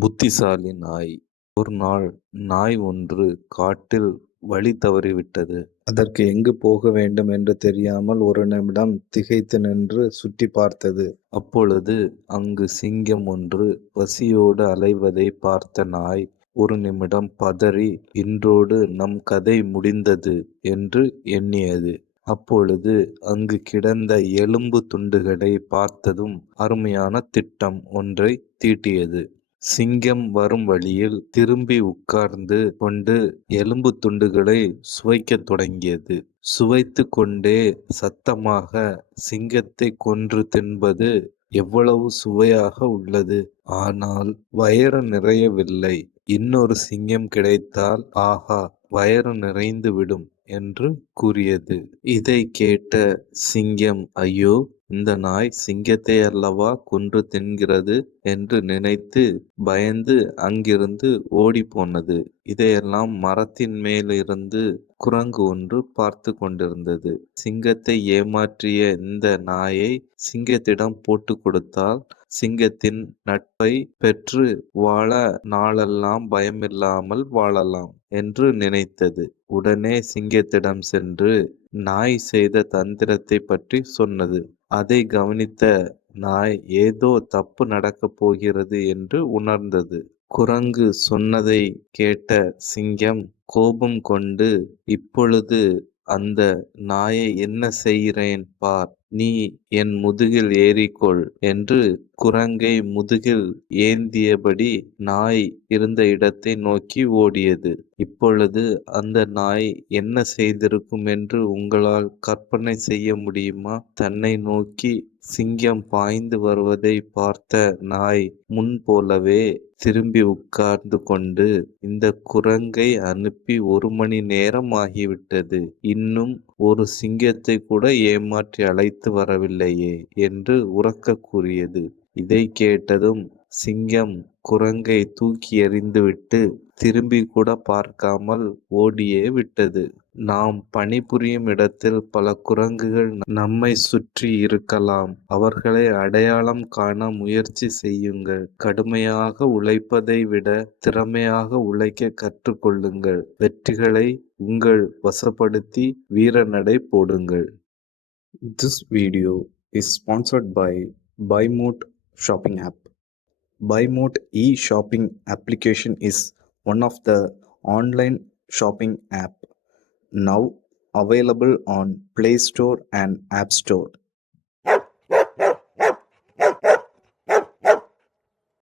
புத்திசாலி நாய். ஒரு நாள் நாய் ஒன்று காட்டில் வழி தவறிவிட்டது. அதற்கு எங்கு போக வேண்டும் என்று தெரியாமல் ஒரு நிமிடம் திகைத்து நின்று சுற்றி பார்த்தது. அப்பொழுது அங்கு சிங்கம் ஒன்று பசியோடு அலைவதை பார்த்த நாய் ஒரு நிமிடம் பதறி, இன்றோடு நம் கதை முடிந்தது என்று எண்ணியது. அப்பொழுது அங்கு கிடந்த எலும்பு துண்டுகளை பார்த்ததும் அருமையான திட்டம் ஒன்றை தீட்டியது. சிங்கம் வரும் வழியில் திரும்பி உட்கார்ந்து கொண்டு எலும்பு துண்டுகளை சுவைக்கத் தொடங்கியது. சுவைத்து கொண்டே சத்தமாக, சிங்கத்தை கொன்று தின்பது எவ்வளவு சுவையாக உள்ளது! ஆனால் வயிறு நிறையவில்லை. இன்னொரு சிங்கம் கிடைத்தால் ஆஹா, வயிறு நிறைந்து விடும் என்று கூறியது. இதை கேட்ட சிங்கம், ஐயோ, இந்த நாய் சிங்கத்தை அல்லவா கொன்று தின்கிறது என்று நினைத்து பயந்து அங்கிருந்து ஓடிப்போனது. இதையெல்லாம் மரத்தின் மேலிருந்து குரங்கு ஒன்று பார்த்து கொண்டிருந்தது. சிங்கத்தை ஏமாற்றிய இந்த நாயை சிங்கத்திடம் போட்டு கொடுத்தால் சிங்கத்தின் நட்பை பெற்று வாழ நாளெல்லாம் பயமில்லாமல் வாழலாம் என்று நினைத்தது. உடனே சிங்கத்திடம் சென்று நாய் செய்த தந்திரத்தை பற்றி சொன்னது. அதை கவனித்த நாய் ஏதோ தப்பு நடக்கப் போகிறது என்று உணர்ந்தது. குரங்கு சொன்னதை கேட்ட சிங்கம் கோபம் கொண்டு, இப்பொழுது அந்த நாயை என்ன செய்கிறேன் பார், நீ என் முதுகில் ஏறிக்கொள் என்று குரங்கை முதுகில் ஏந்தியபடி நாய் இருந்த இடத்தை நோக்கி ஓடியது. இப்பொழுது அந்த நாய் என்ன செய்திருக்கும் என்று உங்களால் கற்பனை செய்ய முடியுமா? தன்னை நோக்கி சிங்கம் பாய்ந்து வருவதை பார்த்த நாய் முன்போலவே திரும்பி உட்கார்ந்து கொண்டு, இந்த குரங்கை அனுப்பி 1 மணி நேரம் ஆகிவிட்டது, இன்னும் ஒரு சிங்கத்தை கூட ஏமாற்றி அழைத்து வரவில்லையே என்று உரக்க கூறியது. இதை கேட்டதும் சிங்கம் குரங்கை தூக்கி எறிந்துவிட்டு திரும்பி கூட பார்க்காமல் ஓடியே விட்டது. நாம் பணிபுரியும் இடத்தில் பல குரங்குகள் நம்மை சுற்றி இருக்கலாம். அவர்களை அடையாளம் காண முயற்சி செய்யுங்கள். கடுமையாக உழைப்பதை விட திறமையாக உழைக்க கற்றுக்கொள்ளுங்கள். வெற்றிகளை உங்கள் வசப்படுத்தி வீரநடை போடுங்கள். This video is sponsored by BuyMote shopping app. BuyMote e-shopping application is one of the online shopping app now available on Play Store and App Store.